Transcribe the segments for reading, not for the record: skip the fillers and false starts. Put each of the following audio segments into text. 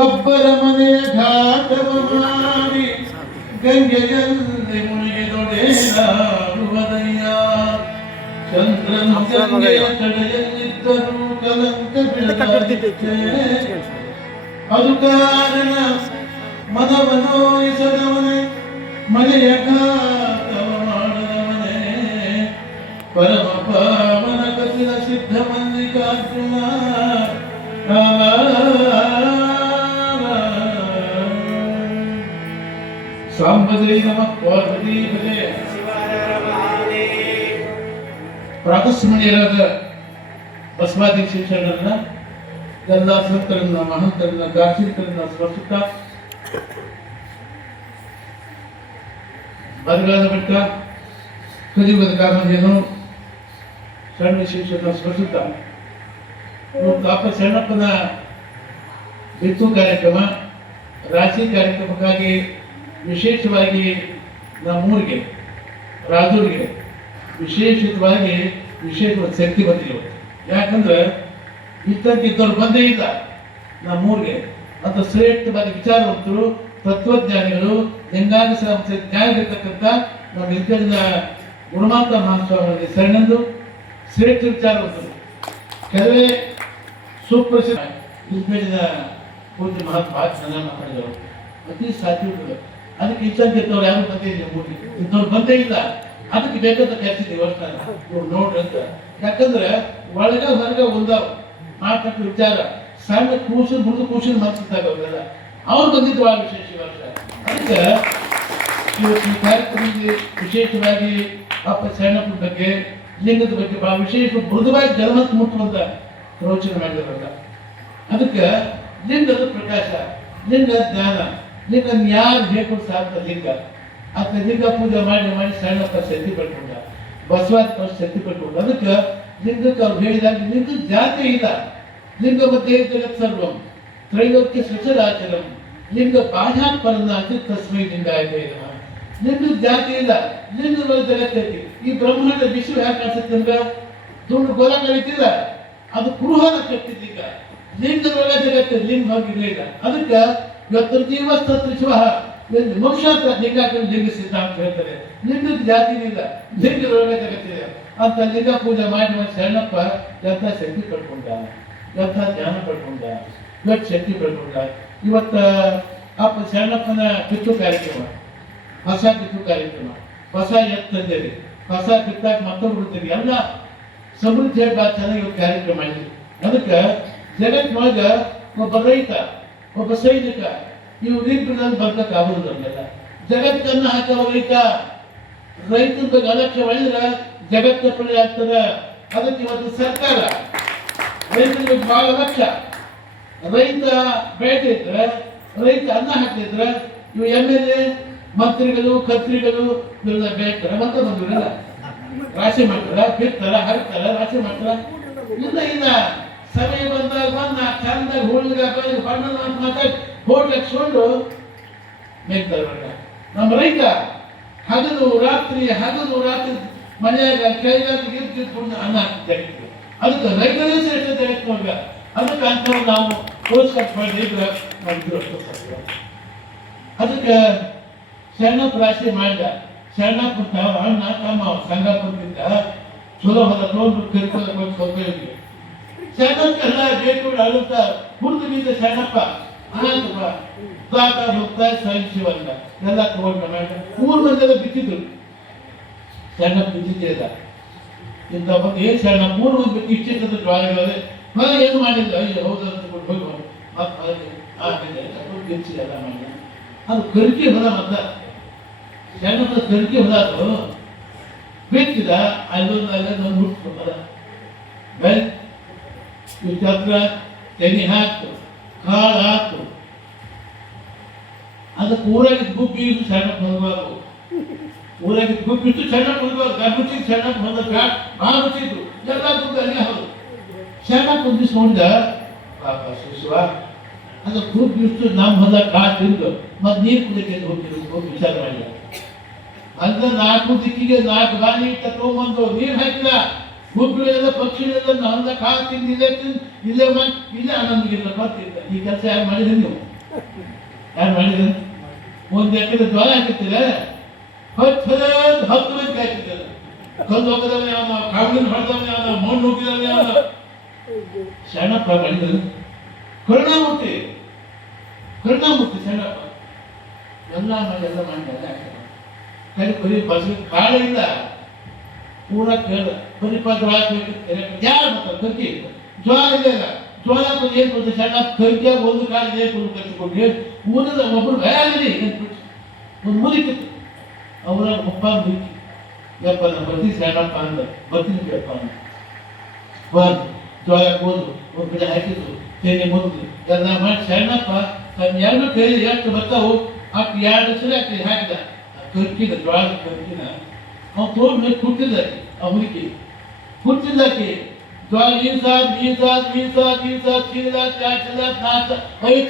ಒಬ್ಬರ ಮನೆಯ ಘಾತವ ಮಾಡಿ ಗಂಗೆಯಲ್ಲಿ ಮುಳುಗಿದೊಡೆಯುವುದಯ್ಯ. ಚಂದ್ರನ ಗಂಗೆಯ ತಡೆಯಲ್ಲಿದ್ದರೂ ಕಲಂಕ ಬೀಳಲಾಗಿದೆ. ಅದು ಕಾರಣ ಮನವನೋಯಿಸದವನೇ, ಮನೆಯ ಘಾತವ ಮಾಡದವನೇ, ಪರಮ ಪಾವನ ಕಪಿಲ ಸಿದ್ಧ ಮಲ್ಲಿಕಾರ್ಜುನ. ಸಾಂಬದ್ರಿ ನಮಃ ಪಾರ್ವತೀಪದೇ. ಪ್ರಾತಸ್ಮರಣೀಯರಾದ ಬಸವಾದಿ ಶಿಕ್ಷಣರನ್ನ, ಎಲ್ಲ ಸಂತರನ್ನ, ಮಹಂತರನ್ನ, ದಾರ್ಶನಿಕರನ್ನ ಸ್ಮರಿಸುತ್ತಾ ಬರಗಾಲ ಬೆಟ್ಟ ಕಲಿಯುಗದ ಕಾಮಧೇನು ಶರಣ ಶಿಕ್ಷಣ ಸ್ಮರಿಸುತ್ತಾ ತಾಪ ಶರಣಪ್ಪನ ಬಿತ್ತು ಕಾರ್ಯಕ್ರಮ, ರಾಶಿ ಕಾರ್ಯಕ್ರಮಕ್ಕಾಗಿ ವಿಶೇಷವಾಗಿ ನಮ್ಮೂರಿಗೆ ರಾಜೂರಿಗೆ ವಿಶೇಷವಾಗಿ ಶಕ್ತಿ ಬಂದಿದೆ. ಯಾಕಂದ್ರೆ ಇದ್ದವ್ರು ಬಂದೇ ಇಲ್ಲ ನಮ್ಮೂರಿಗೆ. ಅಂತ ಶ್ರೇಷ್ಠವಾದ ವಿಚಾರವಂತರು, ತತ್ವಜ್ಞಾನಿಗಳು, ಲಿಂಗಾಂಗ ಜ್ಞಾನಿರ್ತಕ್ಕಂಥ ನಮ್ಮ ಇಲ್ಲಿನ ಗುಣಮಾತ ಮಹಾಸ್ವಾಮಿ ಶರಣಂದು ಶ್ರೇಷ್ಠ ವಿಚಾರವಂತರು. ಕೆಲವೇ ಸುಪ್ರಸಿದ್ಧ ಇಲ್ಲಿನ ಪೂಜ್ಯ ಮಹಾತ್ಮ ಚೆನ್ನಾಗಿ ಮಾತಾಡಿದರು, ಅತಿ ಸಾತ್ವಿಕರು. ಅದಕ್ಕೆ ಇಷ್ಟಂತಿದ್ದವ್ರು ಯಾರು ಬಂದೇ ಇಲ್ಲ ಮೂರಿಗೆ, ಇದ್ದವ್ರು ಬಂದೇ ಇಲ್ಲ. ಅದಕ್ಕೆ ಬೇಕಾದ ಕರ್ಸಿದ್ದೀವಿ ವರ್ಷ ಇವ್ರು ನೋಡ್ರಿ ಅಂತ. ಯಾಕಂದ್ರೆ ಒಳಗ ಹೊರಗ ಒಂದಾವ್ ಮಾತಾಡ ವಿಚಾರ, ಸಣ್ಣ ಕೂಸು ಮೃದು ಕೂಸಿನ ಮನಸ್ಸಿದ್ದಾಗ ಅವರೆಲ್ಲ ಅವ್ರು ಬಂದಿದ್ದು ಭಾಳ ವಿಶೇಷ ವರ್ಷ. ಅದಕ್ಕೆ ಇವತ್ತು ಈ ಕಾರ್ಯಕ್ರಮದಲ್ಲಿ ವಿಶೇಷವಾಗಿ ಅಪ್ಪ ಶರಣಪ್ಪನ ಬಗ್ಗೆ, ಲಿಂಗದ ಬಗ್ಗೆ ಬಹಳ ವಿಶೇಷ ಮೃದುವಾಗಿ ಜನ್ಮಂತ ಮುಟ್ಟುವಂತ ಪ್ರವಚನ ಮಾಡಿದಾರಲ್ಲ. ಅದಕ್ಕೆ ಲಿಂಗದ ಪ್ರಕಾಶ, ಲಿಂಗ ಜ್ಞಾನ, ಲಿಂಗ ಯಾರು ಹೇಳ್ಕೊಂಡು ಸಾಧ್ಯ ಲಿಂಗ. ಅಂತ ಲಿಂಗ ಪೂಜೆ ಮಾಡಿ ಮಾಡಿ ಶರಣಪ್ಪ ಶಕ್ತಿ ಪಡ್ಕೊಂಡ, ಬಸವಾದ ಶಕ್ತಿ ಪಡ್ಕೊಂಡ. ಅದಕ್ಕೆ ಲಿಂಗಕ್ಕೆ ಅವ್ರು ಹೇಳಿದಾಗ ಲಿಂಗದ ಜಾತಿ ಇಲ್ಲ. ಲಿಂಗ ಮಧ್ಯೆ ಜಗತ್ ಸರ್ವಂ ತ್ರೈಲೋಕ್ಯ ಸಚರಾಚರಂ ಲಿಂಗ ಬಾಹ್ಯಾತ್ ಪರನಾತಿ ತಸ್ಮೈ ಲಿಂಗಾಯತ ನಮಃ. ಲಿಂಗದ ಜಾತಿ ಇಲ್ಲ, ಲಿಂಗದ ಜಗತ್ತೈತಿ. ಈ ಬ್ರಹ್ಮಾಂಡ ವಿಶ್ವ ಯಾಕೆ ಕಾಣಿಸುತ್ತೆ ಅಂದ್ರೆ ದುಂಡು ಗೋಲ ಕಳಿತಿಲ್ಲ, ಅದು ಕುರುಹನ ಶಕ್ತಿ ಲಿಂಗ. ಲಿಂಗದೊಳಗ ಜಗತ್ತು, ಲಿಂಗ ಹೋಗಿರ್ಲಿಲ್ಲ. ಅದಕ್ಕೆ ಇವತ್ತು ಜೀವಸ್ತತ್ರ ಶಿವ ಮನುಷ್ಯ ಲಿಂಗ ಲಿಂಗ ಸಿದ್ಧಾಂತ ಹೇಳ್ತಾರೆ. ಲಿಂಗದ ಜಾತಿನಿಲ್ಲ, ಲಿಂಗದೊಳಗ ಜಗತ್ತಿದೆ ಅಂತ ಲಿಂಗ ಪೂಜೆ ಮಾಡಿ ಶರಣಪ್ಪ ಎಂಥ ಶಕ್ತಿ ಪಡ್ಕೊಂಡ, ಎಂಥ ಜ್ಞಾನ ಪಡ್ಕೊಂಡ, ಇವತ್ತು ಶಕ್ತಿ ಪಡ್ಕೊಂಡ. ಇವತ್ತ ಅಪ್ಪ ಶರಣಪ್ಪನ ಕಿತ್ತು ಕಾರ್ಯಕ್ರಮ, ಹೊಸ ಕಿತ್ತು ಕಾರ್ಯಕ್ರಮ, ಹೊಸ ಎತ್ತಂದೇರಿ, ಹೊಸ ಕಿತ್ತಾಕ ಮತ್ತೊಬ್ಬರು ಬಿಡ್ತೀರಿ, ಎಲ್ಲ ಸಮೃದ್ಧಿಯಾಗಿ ಭಾಳ ಚೆನ್ನಾಗಿ ಇವತ್ತು ಕಾರ್ಯಕ್ರಮ ಮಾಡಿದ್ವಿ. ಅದಕ್ಕೆ ಜಗತ್ತಿನೊಳಗ ಒಬ್ಬ ರೈತ, ಒಬ್ಬ ಸೈನಿಕ, ಇವರಿಬ್ಬರಲ್ಲಿ ಬರ್ಕಕ್ಕೆ ಆಗೋದಿಲ್ಲ. ನಮಗೆಲ್ಲ ಜಗತ್ತನ್ನ ಹಾಕವ ರೈತ. ರೈತನ ಬಗ್ಗೆ ಅಲಕ್ಷ್ಯ ಮಾಡಿದ್ರೆ ಜಗತ್ತ ಪಳಿ ಆಗ್ತದೆ. ಅದಕ್ಕೆ ಇವತ್ತು ಸರ್ಕಾರ ರೈತರ ಬಗ್ಗೆ ಬಹಳ ಲಕ್ಷ್ಯ. ರೈತ ಬೆಳೆದಿದ್ರೆ, ರೈತ ಅನ್ನ ಹಾಕ್ತಿದ್ರೆ ಇವು MLA ಮಂತ್ರಿಗಳು ಕತ್ರಿಗಳು ಇವೆಲ್ಲ ಬೆಳಿತಾರೆ. ಮತ್ತೆ ಬಂದಿರಲ್ಲ, ರಾಶಿ ಮಾಡ್ತಾರ, ಬಿಡ್ತಾರ, ಹರಿತಾರ, ರಾಶಿ ಮಾಡ್ತಾರ. ಇಲ್ಲ ಇಲ್ಲ, ಸಮಯ ಬಂದಾಗ ಬಂದ ಚಂದಾಗ ಹೋಳಿಗ ಬಣ್ಣ ಮಾತಾಡಿ ಹೋಟ್ಲ್ ಹಾಕ್ಸ್ಕೊಂಡು ಮೇಯ್ತಾರೆ. ನಮ್ಮ ರೈತ ಹಗಲು ರಾತ್ರಿ ಮನೆಯಾಗ ಕೈಗಾಲ ಗಿರ್ಕೊಂಡು ಅನ್ನ ಹಾಕ್ತಿದ್ದಾರೆ. ಅದಕ್ಕೆ ರೈತರೇ ಶ್ರೇಷ್ಠ ಜಗತ್ತಿನೊಳಗ. ಅದಕ್ಕೆ ಅಂತ ನಾವು ಪೋಸ್ಕಟ್ ಮಾಡಿದ್ರೆ ಮಾಡಿದ್ರು ಅಷ್ಟು. ಅದಕ್ಕೆ ಶರಣಪ್ಪ ರಾಶಿ ಮಾಡಿದ. ಶರಣಪ್ಪ ಅಣ್ಣ ತಮ್ಮ ಸಂಗಪ್ಪನಿಂದ ಚಲೋ ಹೊಲ ನೋಡ್ಬಿಟ್ಟು ಕರ್ಕೊಂಡು ಸ್ವಲ್ಪ ಶರಣಕ್ಕೆಲ್ಲ ಬೇಕು ಅಳುತ್ತಾ ಹುಡುಗ ಬೀಜ ಶರಣಪ್ಪ ಹೋಗ್ತಾ ಸ್ವಯಂ ಶಿವಲ್ಲ ಎಲ್ಲ ತಗೊಂಡು ಮಾಡಿ 3 ಮಂದಿಯೆಲ್ಲ ಬಿತ್ತಿದ್ರು. ಶರಣಪ್ಪ ಬಿತ್ತಿದ್ದ ಇಂಥ ಬಗ್ಗೆ ಏನ್ ಶರಣ 3 ಮಂದಿ ಬಿಟ್ಟು ಇಷ್ಟಿರ್ತದೆ ಜ್ವಾಲೆಗಳೇ ಮನೆ ಏನು ಮಾಡಿಲ್ಲ. ಅಯ್ಯೋ ಹೌದು ಅಂತ ಹೋಗಿ ಗೆಚ್ಚಿ ಎಲ್ಲ ಮಾಡಿದ. ಅದು ಕರಿಕೆ ಹೊಲ ಮತ್ತ ಶರಣಪ್ಪ ಕರಿಕೆ ಹೊಲ ಅದು ಬಿತ್ತಿದ. ಅಲ್ಲೊಂದು ಹುಟ್ಟುಕೊಂಡ ಬೆಲ್ ಚಕ್ರ ತೆನಿ ಹಾಕ್ತು, ಕಾಳು ಹಾಕ್ತು. ಅದಕ್ಕೆ ಊರಾಗಿದ್ದ ಗುಬ್ಬಿ ಇದ್ದು ಸಣ್ಣಕ್ಕೆ ಹೊಂದಬಾರ್ದು. ಊರಾಗಿದ್ದ ಗುಬ್ಬಿ ಇತ್ತು ಸಣ್ಣಕ್ಕೆ ಹೊಂದಬಾರ್ದು. ಗರ್ಭುಚ್ಚಿ ಸಣ್ಣಕ್ಕೆ ಹೊಂದ ಭಾಳ ರುಚಿತ್ತು. ಎಲ್ಲ ಗುಬ್ಬಿ ಅಲ್ಲೇ ಹೌದು. ಸಣ್ಣಕ್ಕೆ ಒಂದಿವ್ಸ ನೋಡಿದ ಪಾಪ ಶಿಶುವ ಅದು ಗುಬ್ಬಿ ಇಷ್ಟು ನಮ್ಮ ಹೊಲ ಕಾಳು ತಿಂದು ಮತ್ತೆ ನೀರು ಕುಡಿಕೆ ಹೋಗ್ತಿದ್ರು. ವಿಚಾರ ಮಾಡಿದ ಅಂತ 4 ದಿಕ್ಕಿಗೆ 4 ಬಾರಿ ತಗೊಂಡ್ಬಂದು ನೀರು ಹಾಕಿದ. ಗುಬ್ಬಿ ಪಕ್ಷಿಗಳೆಲ್ಲ ಹೊಲ ಕಾಳು ತಿಂದು ಇಲ್ಲೇ ಆನಂದಿಲ್ಲ ಬರ್ತಿದ್ದ. ಈ ಕೆಲಸ ಯಾರು ಮಾಡಿದ್ರಿ ನೀವು? ಯಾರು ಮಾಡಿದ್ರಿ? ಒಂದು ಎಕರೆ ಜ್ವಾಳ ಹಾಕಿರ್ತೀರ, 10 ಮಂದಿ ಹಾಕಿರ್ತಾರೆ. ಕಲ್ಲು ಹೋಗದವನೇ ಅವನ, ಕಾವಲಿನ ಹೊಡೆದವನೇ ಅವನ, ಮಣ್ಣು ಹೋಗಿದವನೇ ಅವನ. ಶರಣಪ್ಪ ಮಾಡಿದ್ರು ಕರುಣಾಮೂರ್ತಿ ಶರಣಪ್ಪ ಎಲ್ಲ ಮಾಡಿ ಕೈ ಬರೀ ಬಸ್ ಕಾಳಿಂದ ಪೂರ ಕೇಳ ಪರಿಪಾತ್ರ ಯಾರು ಕರ್ಕಿ ಜ್ವಾಳ ಇದೆಯಲ್ಲ, ಜ್ವಾಳ ಏನ್ ಕೊಡ್ತಾರೆ ಶರಣಪ್ಪ ಕರ್ಕಿಯ ಒಂದು ಕಾಲ ಏನ್ ಕೊಡು ಕಟ್ಟಿಕೊಟ್ಟು ಊರದ ಒಬ್ಬರು ಭಯಾಗಲಿ ಒಂದು ಮುದುಕಿತ್ತು ಅವರ ಒಪ್ಪ ಮುದುಕಿ ಯಪ್ಪ ನಾನು ಬರ್ತೀನಿ ಶರಣಪ್ಪ ಅಂತ ಬರ್ತೀನಿ ಯಪ್ಪ ಅಂತ ಬಂದು ಜೋಳ ಹೋದ್ರು, ಒಂದು ಕಡೆ ಹಾಕಿದ್ರು, ತೆನೆ ಮುಗಿದ್ರು ಎಲ್ಲ ಮಾಡಿ ಶರಣಪ್ಪ ತನ್ನ ಎರಡು ಕೈ ಎಷ್ಟು ಬರ್ತಾವು ಅಷ್ಟು 2 ಸಲ ಹಾಕಿದ ಕರ್ಕಿದ ಜ್ವಾಳದ ಕರ್ಕಿನ ಅವ್ನು ತೋಡ್ ಕುಟ್ಟಿದ್ದಾಕಿ ಆ ಹುಡುಕಿ ಕುಟ್ಟಿದ್ದಾಕಿ ಜ್ವಾಳ ಚೀಲ 5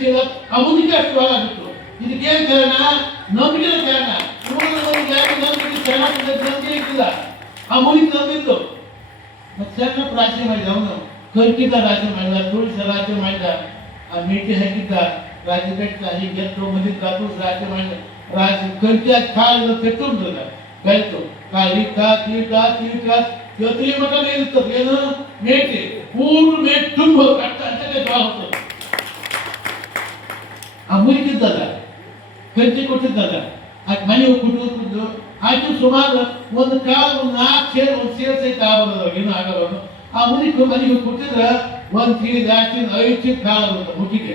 ಚೀಲ ಆ ಹುಡುಗಿ ಅಷ್ಟು ಜ್ವಾಳ ಬಿಟ್ಟು. ಇದಕ್ಕೇನು ಕಾರಣ? ನಂಬಿಕೆ ಕಾರಣ. ನಂಬಿಕೆ ಶರಣಪ್ಪ ಇಟ್ಟಿಲ್ಲ, ಆ ಹುಡುಗಿ ನಂಬಿದ್ದು. ಮತ್ತೆ ಶರಣಪ್ಪ ರಾಶಿ ಮಾಡಿದ, ಅವನು ಕರ್ಕಿದ ರಾಶಿ ಮಾಡಿದ, ತುಳಸಿ ರಾಶಿ ಮಾಡಿದ, ಆ ಮೇಟಿ ಹಾಕಿದ್ದ ರಾಶಿ ಕಟ್ಟಿದ, ಹೀಗೆ ಎತ್ತು ಬಂದಿದ್ದ ತುಳಸಿ ರಾಶಿ ಮಾಡಿದ, ರಾಶಿ ಕರ್ಕಿಯಾಗಿ ಕಾಲಿನ ತೆಟ್ಟುಂಟದ ಬೆಳ್ತು ಇವತ್ತು ಮಠ ಇರ್ತದೆ ಏನು ಮೇಟಿ ಪೂರ್ಣ ಮೇಟ್ ತುಂಬ ಕಟ್ಟ ಅಂತಲೇ ಹೋಗ್ತದೆ. ಆ ಮುರಿದಿದ್ದಲ್ಲ, ಕರ್ಕಿ ಕೊಟ್ಟಿದ್ದಲ್ಲ, ಆಕೆ ಮನೆ ಕುಟ್ಟಿದ್ದು ಆಯ್ತು. ಸುಮಾರು ಒಂದು ಕಾಲ ಒಂದು 4 ಸೇರ್ ಒಂದು ಸೇರ್ ಸಹಿತ ಆಗೋದು, ಏನು ಆಗೋದು. ಆ ಮುನಿಗೆ ಮನೆಗೆ ಕೊಟ್ಟಿದ್ರೆ 1 ಚೀಲ 2 ಚೀಲ 5 ಚೀಲ ಕಾಲ ಬರುತ್ತೆ ಮುಖಿಗೆ.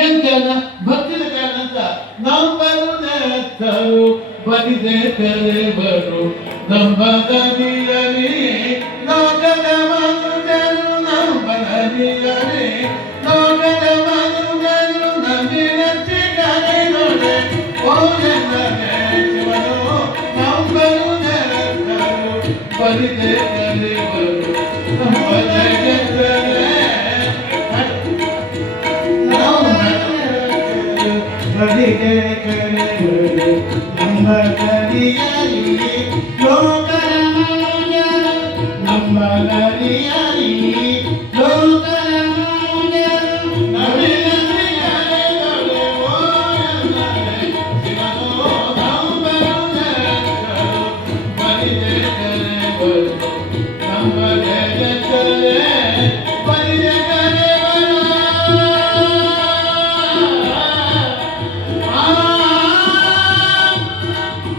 ಏನ್ ಕಾರಣ? ಭಕ್ತಿದ ಕಾರಣ ಅಂತ. ನಂಬರು ನೆತ್ತರು ಬರಿದೆ ಕರೆವರು ನಂಬದನಿಯರಿ ಲೋಕದ ಮನುಜರು ನಂಬದನಿಯರಿ ಲೋಕದ ಮನುಜರು ನಂಬಿನಚ್ಚಿಗರೆ ನೋಡೆ ಓನೆಂದರೆ ಶಿವನು ನಂಬರು ನೆತ್ತರು ಬರಿದೆ ಕರೆವರು ನಂಬದನಿಯರಿ ಬರಿದೆ ಕರೆವರು ನಂಬದನಿಯರಿ ಲೋಕದ ಮನುಜರು ನಂಬದನಿಯರಿ ಲೋಕದ ಮನುಜರು ನಂಬಿನಚ್ಚಿಗರೆ ನೋಡೆ ಓನೆಂದರೆ ಶಿವನು ನಂಬರು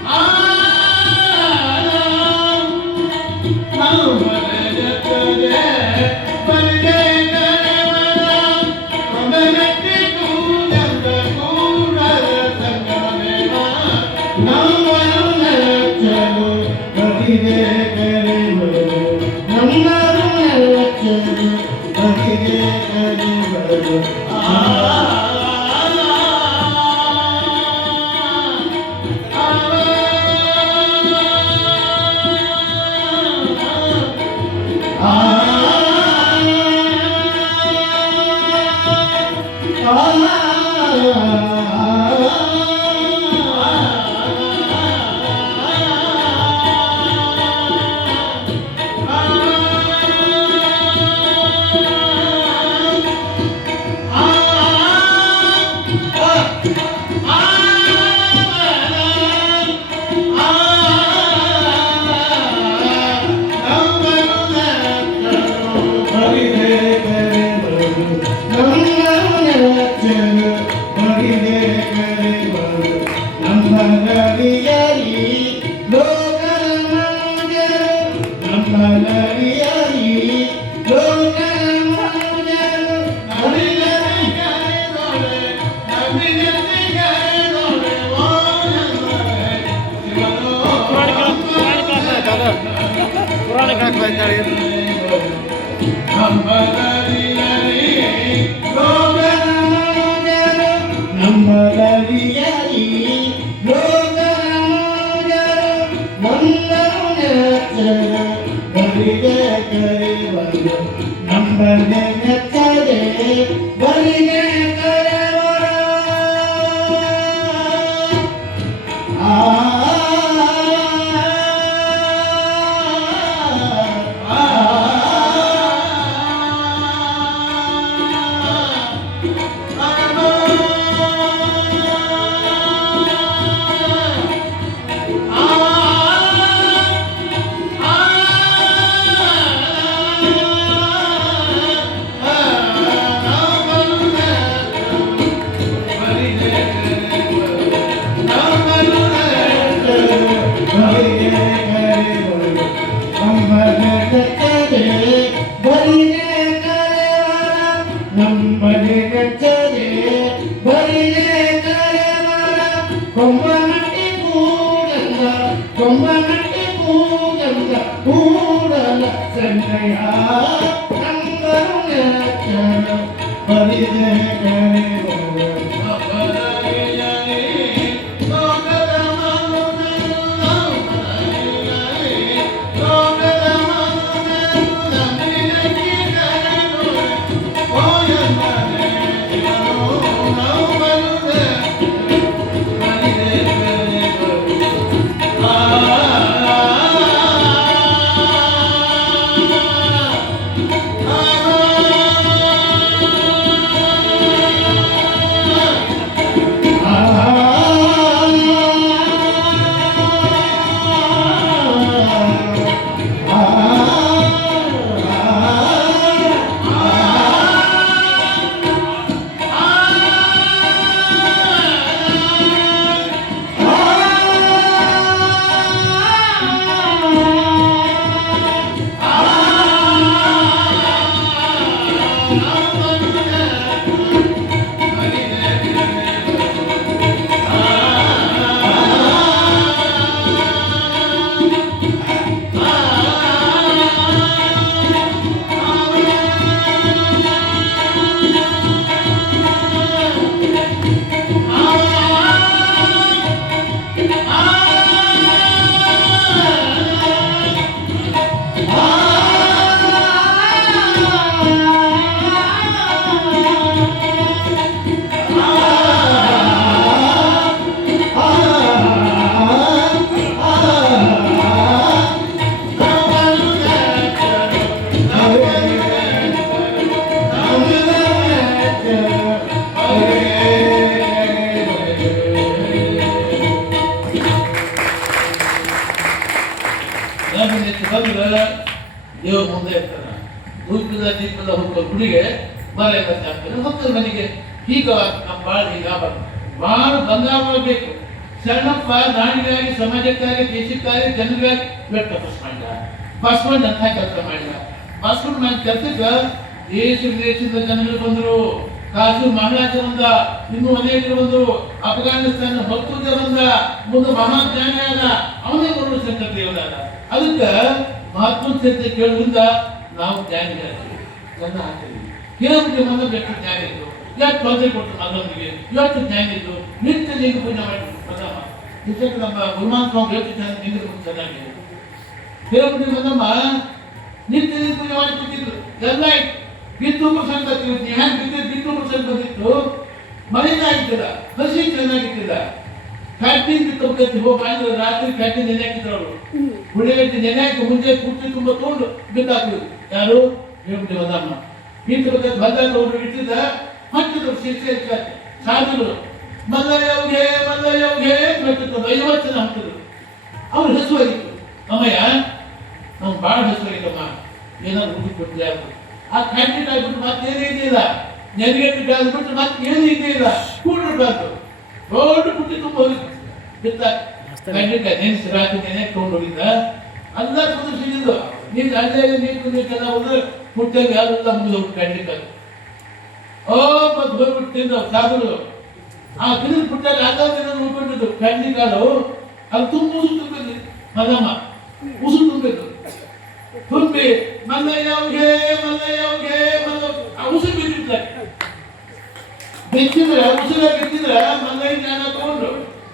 ನೆತ್ತರು ಬರಿದೆ ಕರೆವರು ನಂಬದನಿಯರಿ ಬರಿದೆ ದೇವ್ರ ಮುಂದೆ ಇರ್ತಾರ. ದೀಪದ ಹುಡುಗ ಗುಡಿಗೆ ಮರ ಹಾಕ್ತಾರೆ ಹೋಗ್ತಾರೆ ಮನೆಗೆ. ಈಗ ನಮ್ಮ ಬಾಳ ಈಗ ಬಾಳ ಬಂಗಾರ ಬೇಕು. ಶರಣಪ್ಪ ನಾಡಿಗಾಗಿ, ಸಮಾಜಕ್ಕಾಗಿ, ದೇಶಕ್ಕಾಗಿ, ಜನರಿಗಾಗಿ ಇವತ್ತು ತಪಸ್ ಮಾಡಿದ. ಬಸವಣ್ಣ ಅಂತ ಕೆಲಸ ಮಾಡಿದ. ಬಸವಣ್ಣ ಮಾಡಿದ ಕೆಲಸಕ್ಕೆ ದೇಶ ವಿದೇಶದ ಜನರು ಬಂದರು. ಕಾಸು ಮಹಾರಾಜ ಬಂದ, ಇನ್ನೂ ಅನೇಕರು ಬಂದರು. ಅಫ್ಘಾನಿಸ್ತಾನ ಹೊತ್ತುಗೆ ಬಂದ, ಮುಂದೆ ಮಹಾಜ್ಞಾನಿ ಆದ, ಅವನೇ ಒಂದು ಶಂಕರ ದೇವರಾದ. ಅದಕ್ಕೆ ಮಹಾತ್ಮ ಚರಿತ್ರೆ ಕೇಳೋದ್ರಿಂದ ನಾವು ಜ್ಞಾನಿಗಳಾಗ್ತೀವಿ, ಜನ ಹಾಕ್ತೀವಿ. ಕೇಳೋದಕ್ಕೆ ಮನ ಬೆಟ್ಟ ಜ್ಞಾನ ಇತ್ತು, ಎಷ್ಟು ತೊಂದರೆ ಕೊಟ್ಟು ಮಗನಿಗೆ ಇವತ್ತು ಜ್ಞಾನ ಇತ್ತು. ನಿತ್ಯ ನೀನು ಪೂಜೆ ಮಾಡಿ ಮದಮ್ಮ ನಿಜಕ್ಕೆ ನಮ್ಮ ಗುರುಮಾನ್ ಸ್ವಾಮಿ ಹೇಳ್ತಿದ್ದಾನೆ, ನಿಂಗೆ ಚೆನ್ನಾಗಿದೆ. ಕೇಳೋದಕ್ಕೆ ಮದಮ್ಮ ನಿತ್ಯ ನೀನು ಪೂಜೆ ಮಾಡಿ ಕೊಟ್ಟಿದ್ರು. ಎಲ್ಲ ಬಿತ್ತು ಪ್ರಸಂಗ ಬರ್ತೀವಿ. ಹ್ಯಾಂಗೆ ಬಿದ್ದಿದ್ದು ಬಿತ್ತು ಪ್ರಸಂಗ ಬಂದಿತ್ತು. ಮಳೆಯಿಂದ ಆಗಿದ್ದಿಲ್ಲ, ಹಸಿ ಚೆನ್ನಾಗಿದ್ದಿಲ್ಲ. ಕ್ಯಾಟೀನ್ ಬಿತ್ತು ಹೋಗಿ ರಾತ್ರಿ ಕ್ಯಾಟೀನ್ ನೆನೆ ಹಾಕಿದ್ರು ಅವರು. ಹುಳಿಗಟ್ಟಿ ನೆನೆ ಹಾಕಿ ಮುಂದೆ ಕುರ್ಚಿ ತುಂಬ ತಗೊಂಡು ಬಿದ್ದಾಕಿದ್ರು. ಯಾರು ಹೇಳ್ಬಿಟ್ಟು ಮದಮ್ಮ ಬಿತ್ತು ಬೇಕಾದ್ರೆ ಬಂದ ತಗೊಂಡು ಇಟ್ಟಿದ್ದ. ಮತ್ತಿದ್ರು ಶಿಕ್ಷೆ ಸಾಧುಗಳು ಮಲ್ಲಯ್ಯವ್ಗೆ ಮಲ್ಲಯ್ಯವ್ಗೆ ಮತ್ತಿತ್ತು 50 ಜನ ಹಾಕಿದ್ರು. ಅವ್ರು ಹೆಸರಾಗಿತ್ತು. ಅಮ್ಮಯ್ಯ ನಮ್ಗೆ ಭಾಳ ಹೆಸರಾಗಿತ್ತಮ್ಮ, ಏನಾದ್ರು ಊಟ ಕೊಟ್ಟಿದೆ ಅದು. ಆ ಕ್ಯಾಂಟೀನ್ ಆಗ್ಬಿಟ್ಟು ಮತ್ತೇನೇ ಇದೆಯಿಲ್ಲ, ನೆನಗೆಟ್ಟು ಬಿಟ್ಟು ಮತ್ತೇನು ಇದೆಯಿಲ್ಲ. ಕೂಡಿರ್ಬಾರ್ದು ದೊಡ್ಡ ಪುಟ್ಟಿ ತುಂಬ ಹೋಗಿತ್ತು. ಬಿತ್ತ ಕ್ಯಾಂಟೀನ್ ನೆನೆಸಿ ರಾತ್ರಿ ನೆನೆ ತೊಗೊಂಡು ಹೋಗಿದ್ದ. ಎಲ್ಲ ಕುಂದು ಸಿಗಿದ್ದು. ನೀನು ಅಲ್ಲೇ ನೀರು ಹೋದ್ರೆ ಪುಟ್ಟಾಗ ಯಾರೆಲ್ಲ ಮುಂದೆ ಹೋಗ್ಬಿಟ್ಟು ಕ್ಯಾಂಟೀನ್ ಅದು ಮತ್ತೆ ಹೋಗ್ಬಿಟ್ಟು ತಿಂದ ಸಾಧುಗಳು. ಆ ತಿಂದ ಪುಟ್ಟಾಗ ಆದಾದ ಉಳ್ಕೊಂಡಿದ್ದು ಕ್ಯಾಂಟೀನ್ ಕಾಲು ಅದು ತುಂಬ ಉಸು ತುಂಬಿದ್ದು. ಮದಮ್ಮ ಉಸು ತುಂಬಿದ್ದು. ತುಂಬಿ ಮಲ್ಲಯ್ಯವ್ಗೆ ಮಲ್ಲಯ್ಯವ್ಗೆ ಮಲ್ಲ ಉಸು ಬಿದ್ದಿದ್ದ. ಬಿತ್ತಿದ್ರೆ ಉಸಿರ ಬಿತ್ತಿದ್ರೆ ಮಲ್ಲಯ್ಯ ಜ್ಞಾನ ತಗೊಂಡು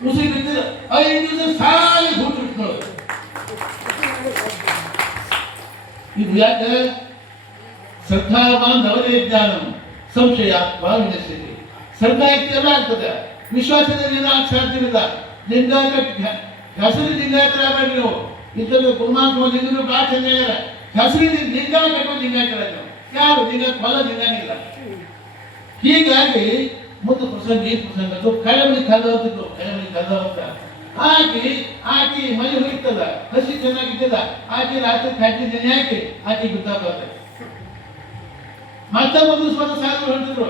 ಉಸಿ ಬಿದ್ದಿದ್ರೆ 5 ದಿವಸ ಸಾಲಿ ಹುಟ್ಟು ನೋಡು. ಇದು ಯಾಕೆ? ಶ್ರದ್ಧಾವಾನ್ ಅವರೇ ಜ್ಞಾನಂ ಸಂಶಯ ವಿನಶ್ಯತೆ. ಶ್ರದ್ಧಾ ಇತ್ತು ಎಲ್ಲ ಆಗ್ತದೆ. ವಿಶ್ವಾಸದಲ್ಲಿ ಏನಾಗ ಸಾಧ್ಯವಿಲ್ಲ. ಲಿಂಗಾಯತ ಹೆಸರು ಲಿಂಗಾಯತರಾಗಬೇಡಿ ನೀವು. ಇದ್ದಲ್ಲಿ ಗುರುಮಾಂತ ಲಿಂಗರು ಭಾಳ ಚೆನ್ನಾಗ್ಯಾರ. ಹೆಸರಿನ ಲಿಂಗ ಕಟ್ಟೋದು ಲಿಂಗಾಯತರ ನೀವು. ಯಾರು ಲಿಂಗ ಫಲ ಲಿಂಗನಿಲ್ಲ. ಹೀಗಾಗಿ ಮುಂದೆ ಪ್ರಸಂಗ ಈ ಪ್ರಸಂಗ ಕಳವಳಿ ಕಲ್ಲವತ್ತಿದ್ದು ಕಳವಳಿ ಕಲ್ಲವತ್ತ ಹಾಕಿ ಮೈ ಹೋಗಿತ್ತಲ್ಲ, ಹಸಿ ಚೆನ್ನಾಗಿದ್ದಿಲ್ಲ. ಆಕೆ ರಾತ್ರಿ ಕ್ಯಾಂಟೀನ್ ನೆನೆ ಹಾಕಿ ಆಕೆ ಗೊತ್ತಾಗ್ತದೆ. ಮತ್ತೆ ಒಂದು ಸ್ವತಃ ಸಾಧು ಹೊಂಟಿದ್ರು.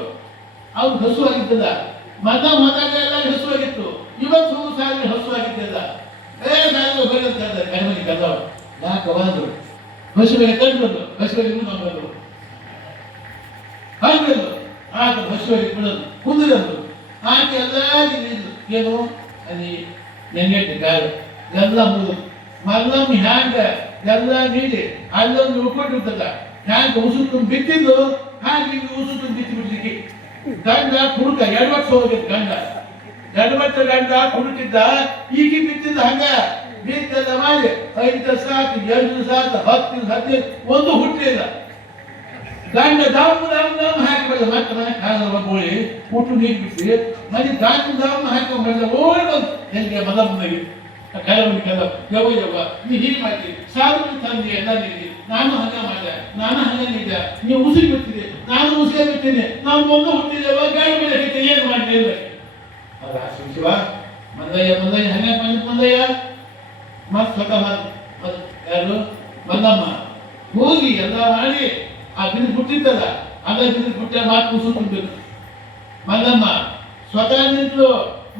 ಅವ್ರು ಹಸು ಆಗಿದ್ದಿಲ್ಲ. ಎಲ್ಲ ಹಸು ಆಗಿತ್ತು. ಇವತ್ತು ಒಂದು ಸಾಧು ಹಸು ಆಗಿದ್ದಿಲ್ಲ. ಸಾಧು ಹೋಗಂತ ಹೇಳ್ತಾರೆ ಕಳವಳಿ ಕಲ್ಲವ. ಯಾಕೆ ಅವಾದ್ರು ಹಸುವಿಗೆ ಕಂಡು ಹಸುವಿಗೆ ಬಂದರು ಹಾಕಿದ್ರು. ಆಗ ಹಸುವಿಗೆ ಬಿಡೋದು ಕುಂದಿರೋದು. ಆಕೆ ಎಲ್ಲ ಏನು ಅಲ್ಲಿ ನೆನ್ನೆಟ್ಟು ಗಾಳಿ ಎಲ್ಲ ಮುಗಿದು ಮಲ್ಲಮ್ಮ ಹ್ಯಾಂಗ ಎಲ್ಲ ನೀಡಿ ಅಲ್ಲೊಂದು ಉಳ್ಕೊಂಡಿರ್ತದ ಹ್ಯಾಂಗ ಉಸು ತುಂಬ ಬಿತ್ತಿದ್ದು ಹಾಗೆ ಈಗ ಉಸು ತುಂಬ ಬಿತ್ತಿ ಬಿಡ್ಲಿಕ್ಕೆ ಗಂಡ ಕುಡುಕ 2 ವರ್ಷ ಹೋಗಿತ್ತು ಗಂಡ 2 ವರ್ಷ ಗಂಡ ಕುಡುಕಿದ್ದ ಈಗ ಬಿತ್ತಿದ್ದ ಹಂಗ ಬಿತ್ತೆಲ್ಲ ಮಾಡಿ 5 ಸಾಕು 2 ಸಾಕು 10 15 ಒಂದು ಹುಟ್ಟಿಲ್ಲ ಗಂಡ ದಮ್ ದಮ್ ದಮ್ ಹಾಕಿಬಿಡ ಮತ್ತೆ ಮನೆ ಕಾಲ ಗೋಳಿ ಊಟ ನೀರು ಬಿಟ್ಟು ಮನೆ ದಮ್ ದಮ್ ಹಾಕೊಂಡ್ಬಂದ ಓಡಿ ಬಂದು ಎಲ್ಲಿಗೆ ಮದಮ್ಮನಿಗೆ ಕೆಲವೊಂದು ಕೆಲ ಯವ್ವ ನೀ ಹೀಗೆ ಮಾಡ್ತೀರಿ ಸಾಧು ತಂದೆ ಎಲ್ಲ ನೀಡಿ ನಾನು ಹಂಗ ಮಾಡಿದೆ ನಾನು ಹಂಗ ನಿದ್ದೆ ನೀವು ಉಸಿರು ಬಿಡ್ತೀರಿ ನಾನು ಉಸಿರು ಬಿಡ್ತೀನಿ ನಾವು ಒಂದು ಹುಟ್ಟಿದ್ದೇವ ಗಾಡಿ ಮೇಲೆ ಹಿಡಿತೀನಿ ಏನು ಮಾಡಿಲ್ಲ ಅದ ಶಿವ ಮಂದಯ್ಯ ಹಂಗ ಬಂದ ಮಂದಯ್ಯ ಮತ್ ಸ್ವತಃ ಯಾರು ಬಂದಮ್ಮ ಹೋಗಿ ಎಲ್ಲ ಮಾಡಿ ಆ ಬಿದ್ದು ಬಿಟ್ಟಿತ್ತಲ್ಲ ಅದ ಬಿದ್ದು ಬಿಟ್ಟ ಮಾತು ಉಸಿರು ತುಂಬಿದ್ರು ಮಂದಮ್ಮ ಸ್ವತಃ ನಿಂತು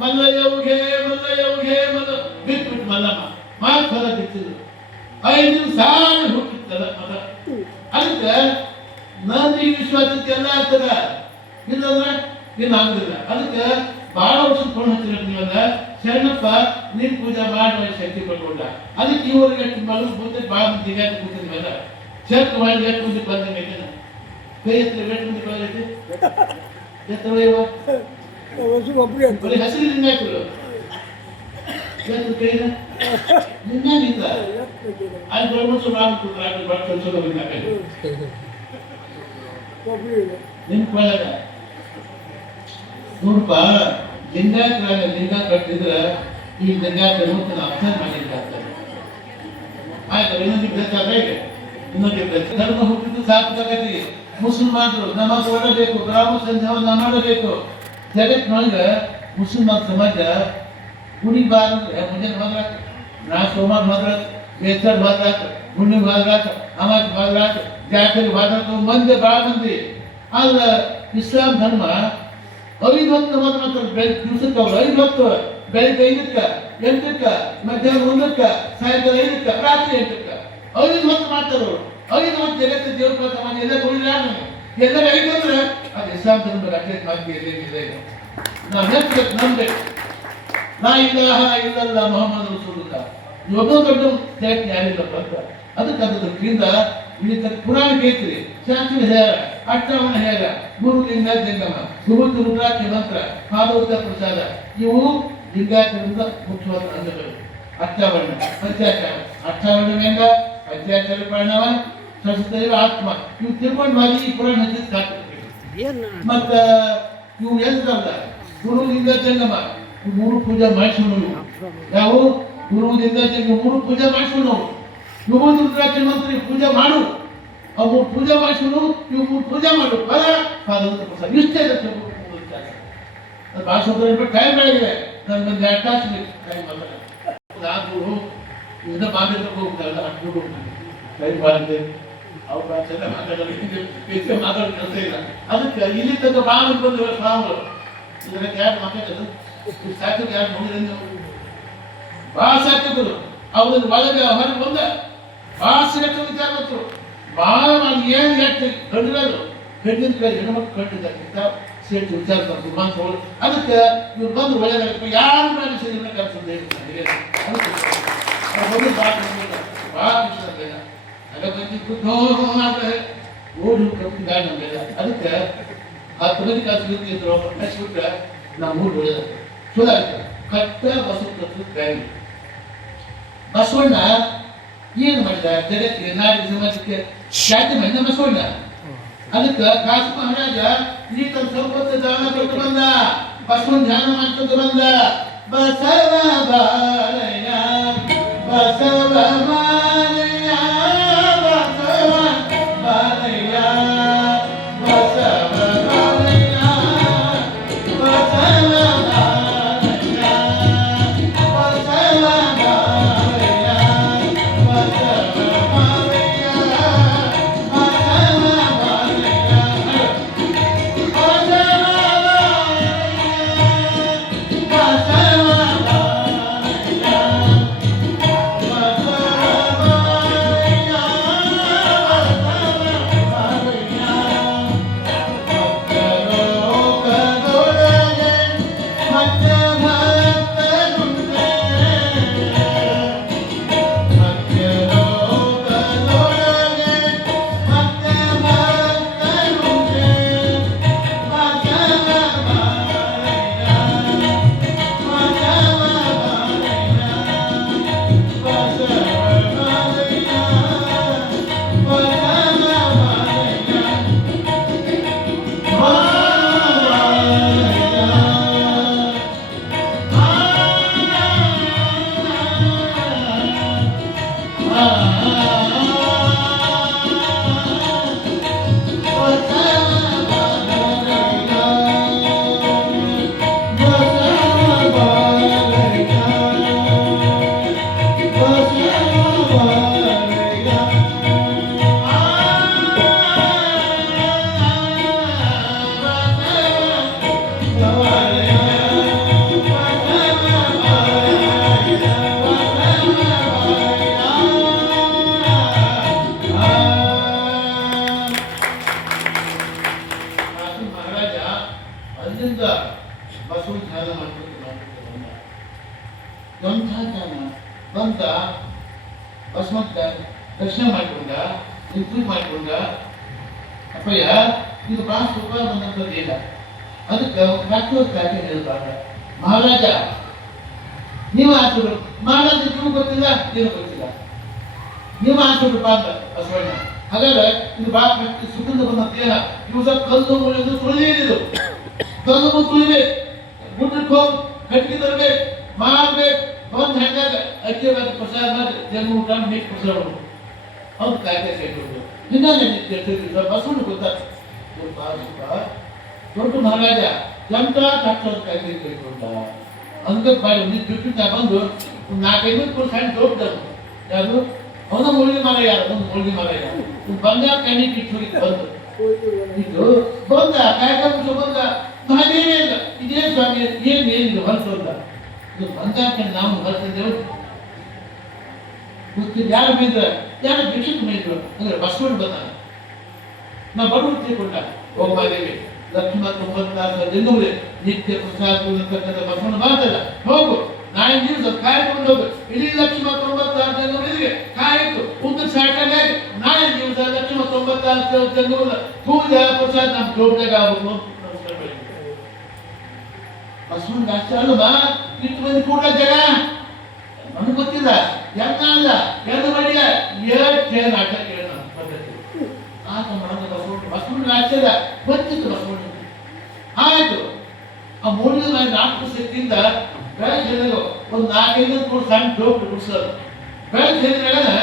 ಮಲ್ಲಯ್ಯವ್ಗೆ ಮಲ್ಲ ಬಿಟ್ಬಿಟ್ಟು ಮಲ್ಲಮ್ಮ ಮಾತು ಹೊರ ಬಿಟ್ಟಿದ್ರು 5 ಸಾಲ ಹುಟ್ಟಿತ್ತಲ್ಲ ಮದ ಅದಕ್ಕೆ ನಂದಿ ವಿಶ್ವಾಸಕ್ಕೆ ಎಲ್ಲ ಆಗ್ತದ ಇಲ್ಲಂದ್ರೆ ಇನ್ನು ಆಗುದಿಲ್ಲ ಅದಕ್ಕೆ ಬಹಳ ವರ್ಷ ಫೋನ್ ಹಚ್ಚಿರ ನೀವಲ್ಲ ಶರಣಪ್ಪ ನೀನ್ ಪೂಜೆ ಮಾಡುವ ಶಕ್ತಿ ಕೊಟ್ಕೊಂಡ ಅದಕ್ಕೆ ಇವರಿಗೆ ಮಗಳು ಮುಂದೆ ಭಾಳ ದಿಗಾಟ ಕೂತಿದ್ವಲ್ಲ ಚರ್ಕ್ ಮಾಡಿ ಎಷ್ಟು ಮುಂದೆ ಬಂದ ಕೈ ಹತ್ರ ಎಷ್ಟು ಮುಂದೆ ಬಂದೈತಿ ಎತ್ತವಯ್ಯವ ಹಸಿರು ನಿನ್ನಾಯ್ತು ಎಷ್ಟು ಕೈನ ನಿನ್ನ ಅಲ್ಲಿ ಬರ್ಮಸು ಮಾಡ್ಬಿಟ್ರೆ ಬಟ್ ಕಲ್ಸೋದು ನಿನ್ ಕೊಳಗ ನೋಡಪ್ಪ ಲಿಂಗ ಕಟ್ಟಿದ್ರೆ ಈ ಲಿಂಗಾಯತ ನೂತನ ಅರ್ಥ ಮಾಡಿರ್ತಾರೆ ಆಯ್ತು ಇನ್ನೊಂದು ಬೇಕಾದ್ರೆ ಇನ್ನೊಂದು ಧರ್ಮ ಹುಟ್ಟಿದ್ದು ಸಾಕಾಗತಿ ಮುಸಲ್ಮಾನರು ನಮಾಜ್ ಮಾಡಬೇಕು ಗ್ರಾಮ ಸಂಧ್ಯಾವನ್ನ ಮಾಡಬೇಕು ಜಗತ್ತಿನೊಳಗೆ ಮುಸಲ್ಮಾನ್ ಸಮಾಜ ಕುಣಿಬಾರಂದ್ರೆ ಮುಂಜಾನೆ ಹೋದ್ರಾಕ ನಾ ಸೋಮವಾರ ಹೋದ್ರಾಕ ಬೇಸರ್ ಹೋದ್ರಾಕ ಹುಣ್ಣಿಗೆ ಹೋದ್ರಾಕ ಅಮಾಜ್ ಹೋದ್ರಾಕ ಜಾತ್ರೆಗೆ ಹೋದ್ರಾಕ ಮಂದಿ ಭಾಳ ಮಂದಿ ಆದ್ರೆ ಇಸ್ಲಾಂ ಧರ್ಮ 5 ಹೊತ್ತು ನಮಾಜ್ ಮಾಡ್ತಾರೆ ದಿವಸಕ್ಕೆ ಅವ್ರು 5 ಹೊತ್ತು ಬೆಳಿಗ್ಗೆ 5ಕ್ಕೆ 8ಕ್ಕೆ ಮಧ್ಯಾಹ್ನ 1ಕ್ಕೆ ಸಾಯಂಕಾಲ 5ಕ್ಕೆ ರಾತ್ರಿ 8ಕ್ಕೆ 5 ಹೊತ್ತು ಮಾಡ್ತಾರೆ ಅವರು 5 ಹೊತ್ತು ಜಗತ್ತಿನ ದೇವರ ಸಮಾಜ ಎಲ್ಲ ಕೊಡಿಲ್ಲ ಎಲ್ಲರೂ 5 ಅಂದ್ರೆ ಅದು ಇಸ್ಲಾಂ ಧರ್ಮದ ಅಟ್ಲೇಟ್ ಮಾಹಿತಿ ಇದೆ ನಾವು ಹೇಳ್ಬೇಕು ನಂಬಬೇಕು ಲಾ ಇಲಾಹ ಇಲ್ಲಲ್ಲ ಮೊಹಮ್ಮದ್ ರಸೂಲುಲ್ಲಾಹ್ ಒಬ್ಬ ದೊಡ್ಡ ಜಾತಿ ಯಾರಿಲ್ಲಪ್ಪ ಅಂತ ಅದಕ್ಕೆ ಅದಕ್ಕಿಂತ ಇಲ್ಲಿ ಪುರಾಣಕ್ಕೆ ಐತ್ರಿ ಶಾಸ್ತ್ರಿ ಹೇರ ಅಷ್ಟಾವಣ ಹೇರ ಗುರು ಲಿಂಗ ಜಂಗಮ ಸುಮುತ್ ರುದ್ರಾಕ್ಷಿ ಮಂತ್ರ ಪಾದೋಕ್ತ ಪ್ರಸಾದ ಇವು ಲಿಂಗಾಯತರಿಂದ ಮುಖ್ಯವಾದ ಅಂಗಗಳು ಅಷ್ಟಾವರಣ ಪಂಚಾಚಾರ ಅಷ್ಟಾವರಣವೇಂಗ ಪಂಚಾಚಾರ ಪರಿಣಾಮ ಸರಸ್ವತಿ ಆತ್ಮ ಇವು ತಿಳ್ಕೊಂಡು ಮಾಡಿ ಈ ಪುರಾಣ ಹಚ್ಚಿದ ಸಾಕು ಮತ್ತ ಇವು ಎಂತಲ್ಲ ಗುರು ಲಿಂಗ ಜಂಗಮ 3 ಪೂಜೆ ಮಾಡಿಸೋಣ ನಾವು ಗುರು ಲಿಂಗ ಜಂಗಮ 3 ಪೂಜೆ ಮಾಡಿಸೋಣ ಇವು ರುದ್ರಾಕ್ಷಿ ಮಂತ್ರಿ ಪೂಜೆ ಮಾಡು ಅವು ಪೂಜೆ ಮಾಡಿಸೋಣ ಇವು ಪೂಜೆ ಮಾಡು ಫಲ ಪಾದೋಕ್ತ ಪ್ರಸಾದ ಇಷ್ಟೇ ಭಾಷೆ ಟೈಮ್ ಆಗಿದೆ ನನಗೊಂದು 2 ತಾಸು ಬೇಕು ಟೈಮ್ ಅಲ್ಲ ನಾನು ಇದನ್ನ ಮಾತಾಡಕ್ಕೆ ಹೋಗ್ತಾರಲ್ಲ ಅಷ್ಟು ಟೈಮ್ ಮಾಡಿದೆ ಅವಕಾಶ ಮಾತಾಡೋ ಕೆಲಸ ಇಲ್ಲ ಅದಕ್ಕೆ ಇಲ್ಲಿ ತನಕ ಭಾಳ ಬಂದು ಸ್ವಾಮಿಗಳು ಇದಕ್ಕೆ ಯಾರು ಮಾತಾಡೋದು ಸಾಕಿದ್ರು ಯಾರು ನೋಡಿದ್ರೆ ಭಾಳ ಸಾಕಿದ್ರು ಅವ್ರನ್ನ ಒಳಗೆ ಹೊರಗೆ ಬಂದ ಭಾಳ ಸಿಗತ್ತೆ ವಿಚಾರ ಬಂತರು ಭಾಳ ಮಾಡಿ ಏನು ಹೇಳ್ತೀವಿ ಗಂಡುಗಳು ಹೆಣ್ಣಿನ ಕೈ ಹೆಣ್ಮಕ್ಳು ಕಟ್ಟಿದ್ದ ಸೇರ್ತು ವಿಚಾರ ಬಂದು ತಗೊಳ್ಳಿ ಅದಕ್ಕೆ ಇವ್ರು ಬಂದು ಒಳ್ಳೆಯದಾಗಬೇಕು ಯಾರು ಮಾಡಿ ಸೇರಿನ ಕಲ್ಸೋದು ಅದಕ್ಕೆ ಭಾಳ ವಿಷಯ ಬೇಡ ಓಡಿ ಗಾಡಿ ನಮ್ಗೆಲ್ಲ ಅದಕ್ಕೆ ಆ ತುಮದಿ ಕಾಸು ಇದ್ರು ಕಳಿಸ್ಬಿಟ್ರೆ ನಾವು ಮೂರು ಒಳ್ಳೆಯದ ಚಲೋ ಆಯ್ತು ಕಟ್ಟ ಬಸವ ಬ್ಯಾಂಗ್ ಬಸವಣ್ಣ ಏನು ಮಾಡಿದ ಜಗತ್ತಿಗೆ ನಾಡಿನ ಸಮಾಜಕ್ಕೆ ಖ್ಯಾತಿ ಮಾಡಿದ ಬಸವಣ್ಣ ಅದಕ್ಕೆ ಕಾಸು ಮಹಾರಾಜ ನೀ ತನ್ನ ಸಂಪತ್ತು ದಾನ ಕೊಟ್ಟು ಬಂದ ಬಸವಣ್ಣ ಧ್ಯಾನ ಮಾಡ್ಕೊಂಡು ಬಂದ ಬಸವ ಬಾಲಯ್ಯ ಬಸವ ಬಾಲಯ್ಯ ಬಸವ ಬಾಲಯ್ಯ ಬಸವ ಬಾಲಯ್ಯ ಬಸವ ಬಾಲಯ್ಯ ಬಸವ ಬಾಲಯ್ಯ ಬಸವ ಬಾಲಯ್ಯ ಬಸವ ಬಾಲಯ್ಯ ಬಸವ ಧ್ಯಾನ ಮಾಡ್ಕೊಂಡು ಬಂದ ಬಂದ ಬಸವಂತ ದರ್ಶನ ಮಾಡ್ಕೊಂಡ ನಿಂತು ಮಾಡ್ಕೊಂಡ ಅಪ್ಪಯ್ಯ ಇದು ಭಾಳ ಸುಖ ಬಂದಂಥದ್ದಿಲ್ಲ ಅದಕ್ಕೆ ಕಾಕಿ ಹೇಳ್ಬಾರ್ದ ಮಹಾರಾಜ ನೀವು ಆಸರು ಮಹಾರಾಜ ನೀವು ಗೊತ್ತಿಲ್ಲ ಏನು ಗೊತ್ತಿಲ್ಲ ನೀವು ಆಸರು ಪಾಪ ಬಸವಣ್ಣ ಹಾಗಾದ್ರೆ ಇದು ಭಾಳ ಸುಖದಿಂದ ಬಂದಂತೇನ ಇವು ಸ್ವಲ್ಪ ಕಲ್ಲು ಮುಳಿದು ತುಳಿದು ಕಲ್ಲು ತುಳಿಬೇಕು ಗುಡ್ಡಕ್ಕೆ ಹೋಗಿ ಕಟ್ಟಿ ತರಬೇಕು ಮಾಡ್ಬೇಕು ಒಂದು ಹೆಂಗಾಗ ಅಕ್ಕಿ ಪ್ರಸಾದ ಮಾಡಿ ಜನ್ಮ ಊಟ ನೀರು ಪ್ರಸಾದ ಮಾಡೋದು ಅವ್ರು ಕಾಯ್ದೆ ಕೈಗೊಂಡು ಇನ್ನೊಂದು ಬಸವಣ್ಣ ಗೊತ್ತಾಗ್ತದೆ ದೊಡ್ಡ ಮಹಾರಾಜ ಎಂತ ಕಟ್ಟೋದು ಕಾಯ್ದೆ ಕೈಗೊಂಡ ಅಂಗಕ್ಕೆ ಬಾಡಿ ಬಿಟ್ಟು ಬಂದು ಒಂದು 4-5 ವರ್ಷ ಸಣ್ಣ ದೊಡ್ಡದು ಯಾರು ಅವನ ಮುಳುಗಿ ಮರ ಯಾರು ಒಂದು ಮುಳುಗಿ ಮರ ಯಾರು ಒಂದು ಬಂಗಾರ ಕಣ್ಣಿ ಕಿಟ್ಟು ಬಂದು ಇದು ಬಂದ ಕಾಯ್ಕೊಂಡು ಬಂದ ನಾನೇನೇ ಇಲ್ಲ ಇದೇ ಸ್ವಾಮಿ ಏನಿಲ್ಲ ಹೊಲಸು ಅಂತ ಇದು ಬಂಗಾರ ಕಣ್ಣಿ ನಾವು ಹೊಲಸಿದ್ದೇವೆ ಗೊತ್ತಿಲ್ಲ ಯಾರು ಮೇಯ್ದ್ರ ಯಾರು ಭಿಕ್ಷಕ್ಕೆ ಮೇಯ್ದ್ರು ಅಂದ್ರೆ ಬಸವಣ್ಣ ಬಂದ ನಾ ಬಡವರು ತಿಳ್ಕೊಂಡ ಹೋಗ್ಬಾದೇವಿ ಲಕ್ಷ್ಮಣ 96 ದಿನಗಳೇ ನಿತ್ಯ ಪ್ರಸಾದ ಅಂತಕ್ಕಂಥ ಬಸವಣ್ಣ ಮಾತಲ್ಲ ಹೋಗು ನಾಳೆ ದಿವಸ ಕಾಯ್ಕೊಂಡು ಹೋಗು ಇಡೀ ಲಕ್ಷ್ಮಣ 96 ದಿನಗಳಿಗೆ ಕಾಯ್ತು ಉದ್ದ ಸಾಟಾಗಿ ನಾಳೆ ದಿವಸ ಲಕ್ಷ್ಮಣ 96 ದಿನಗಳ ಪೂಜಾ ಪ್ರಸಾದ ನಮ್ಮ ಜೋಬ್ದಾಗ ಆಗ್ಬೇಕು ಬಸವಣ್ಣ ಅಷ್ಟೇ ಅಲ್ವಾ ಇಟ್ಟು ಮಂದಿ ಕೂಡ ಜಗ ನನಗೆ ಗೊತ್ತಿಲ್ಲ ಎಲ್ಲ ಅಲ್ಲ ಎಲ್ಲ ಬಡಿಯ ಏ ನಾಟ ಕೇಳ ಪದ್ಧತಿ ಆತ ಮಾಡೋದು ಬಸವಣ್ಣ ಆಶ್ಚರ್ಯ ಗೊತ್ತಿತ್ತು ಬಸವಣ್ಣ ಆಯ್ತು ಆ ಮೂಲ 4 ಶಕ್ತಿಯಿಂದ ಬೆಳಗ್ಗೆ ಹೇಳಿದ್ರು ಒಂದು 4-5 ಕೋಟಿ ಸಣ್ಣ ಜೋಬ್ ಬಿಡಿಸೋದು ಬೆಳಗ್ಗೆ ಹೇಳಿದ್ರೆ